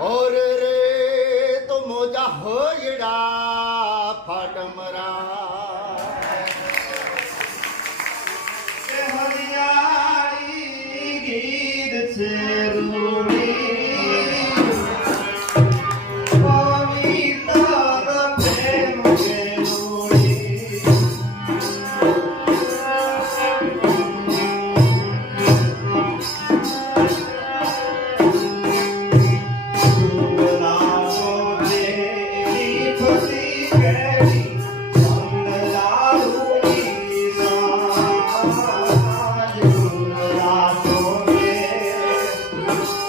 और रे तुम जा होयड़ा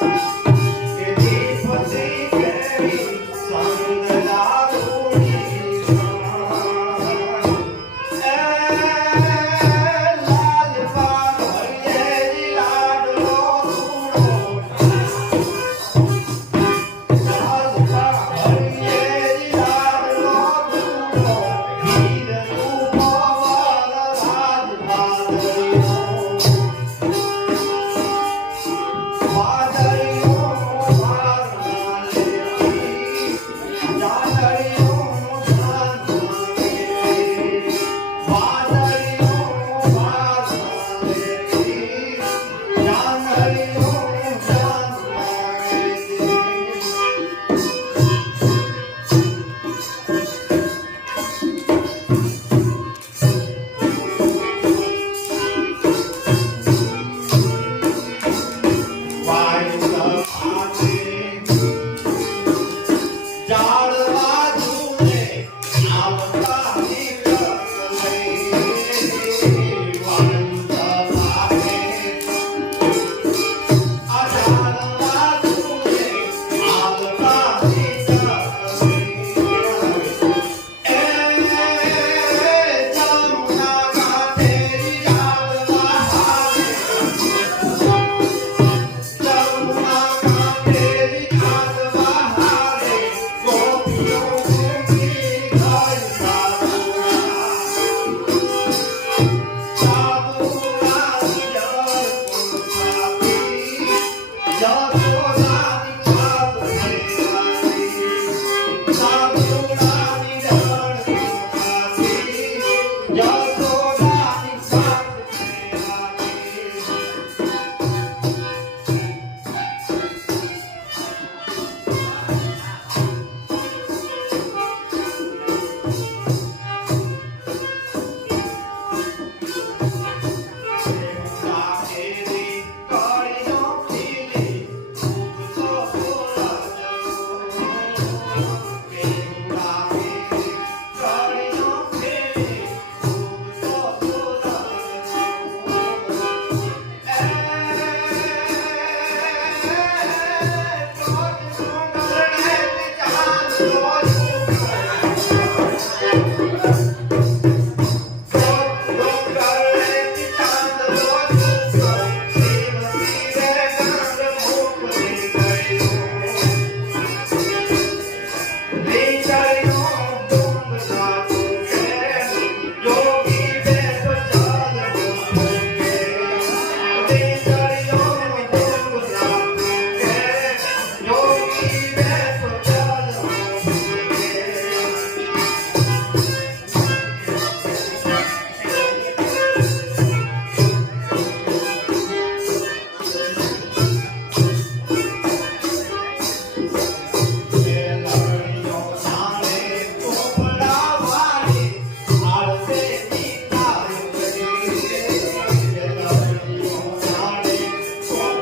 Música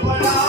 But